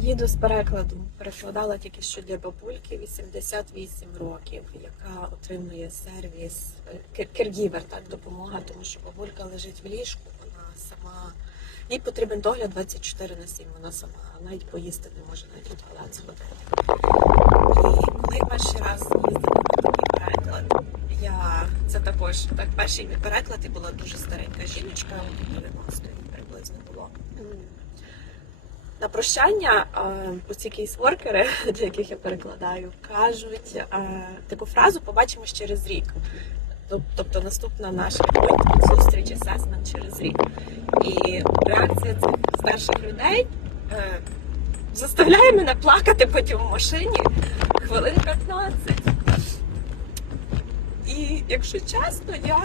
Їду з перекладу. Перекладала тільки що для бабульки 88 років, яка отримує сервіс е, кергівер, так допомога, тому що бабулька лежить в ліжку, вона сама їй потрібен догляд 24 на 7, вона сама навіть поїсти не може навіть у туалет сходити. І коли перший раз їздила на такий переклад, я це також так перший мій переклад і була дуже старенька жіночка, На прощання оці кейсворкери, для яких я перекладаю, кажуть е, таку фразу побачимось через рік. Тобто наступна наша зустріч асесмент через рік. І реакція цих старших людей е, заставляє мене плакати потім в машині хвилин 15. І якщо чесно, я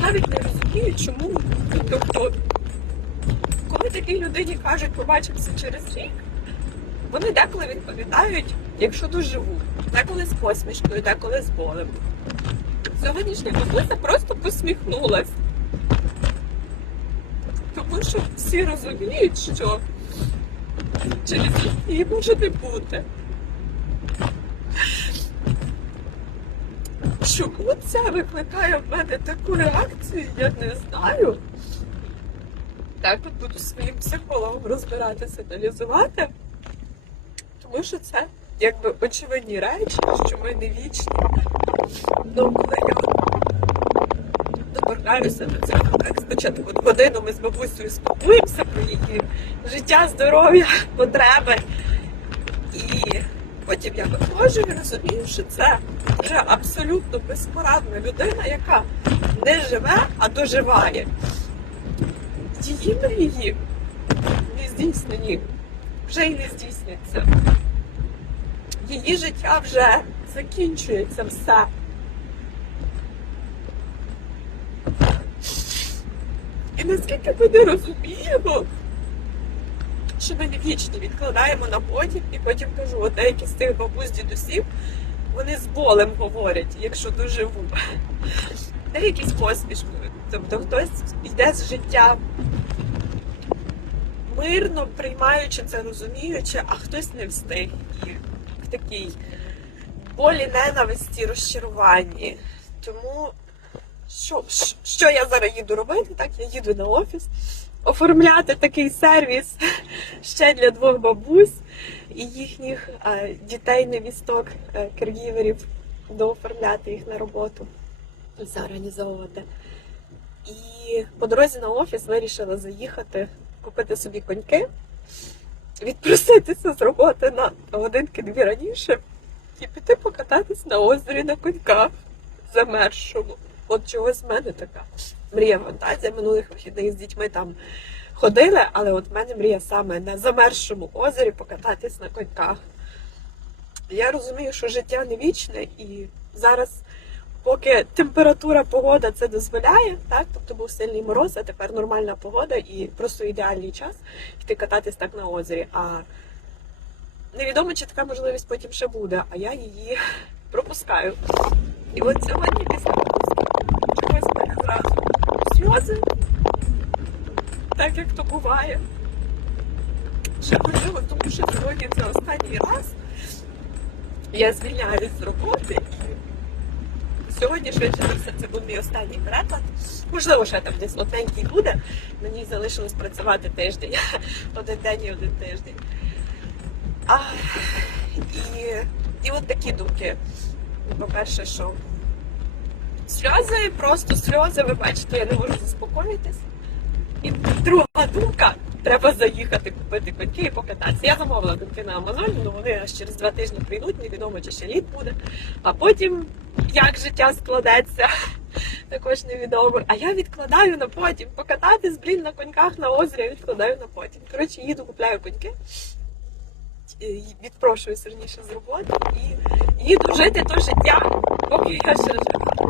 навіть не розумію, чому. Тобто, коли такій людині кажуть, побачимося через рік, вони деколи відповідають, якщо доживу, деколи з посмішкою, деколи з болем. Сьогоднішня бабуся просто посміхнулась. Тому що всі розуміють, що через рік її може не бути. Чому це викликає в мене таку реакцію, я не знаю. Так, буду своїм психологом розбиратися, аналізувати. Тому що це якби очевидні речі, що ми не вічні. Ну, коли я доторкаюся до цього, так спочатку годину ми з бабусею спілкуємося про її життя, здоров'я, потреби. І потім я виходжу і розумію, що це вже абсолютно безпорадна людина, яка не живе, а доживає. Її не здійснені, вже й не здійсняться. Її життя вже закінчується все. І наскільки ми не розуміємо, що ми не вічні відкладаємо на потім, і потім кажу, от деякі з тих бабусь дідусів, вони з болем говорять, якщо доживу. Деякі з посмішкою. Тобто хтось йде з життя мирно приймаючи це, розуміючи, а хтось не встиг і в такій болі, ненависті, розчаруванні. Тому що, що- я зараз їду робити? Так, я їду на офіс оформляти такий сервіс ще для двох бабусь і їхніх е, дітей, невісток, е, кергіверів, дооформляти їх на роботу, заорганізовувати. І по дорозі на офіс вирішила заїхати, купити собі коньки, відпроситися з роботи на годинки-дві раніше і піти покататись на озері на коньках замерзшому. От чогось в мене така мрія фантазія минулих вихідних з дітьми там ходили, але от в мене мрія саме на замерзшому озері покататись на коньках. Я розумію, що життя не вічне, і зараз, поки температура, погода це дозволяє, так, тобто був сильний мороз, а тепер нормальна погода і просто ідеальний час йти кататись так на озері. А невідомо, чи така можливість потім ще буде, а я її пропускаю. І от сьогодні після чогось мене зразу сльози, так як то буває. Ще можливо, тому що сьогодні це останній раз. Я звільняюсь з роботи сьогодні швидше все це буде мій останній переклад. Можливо, ще там десь одненький буде. Мені залишилось працювати тиждень, один день і один тиждень. А, і, і от такі думки. По-перше, що сльози, просто сльози, ви бачите, я не можу заспокоїтись. І друга думка, треба заїхати купити коньки і покататися. Я замовила коньки на Амазоні, але вони аж через два тижні прийдуть, невідомо чи ще літ буде. А потім як життя складеться, також невідомо. А я відкладаю на потім. Покататись, блін, на коньках на озері, я відкладаю на потім. Коротше, їду, купляю коньки. е, Відпрошуюсь раніше з роботи і їду жити то життя, поки я ще жива.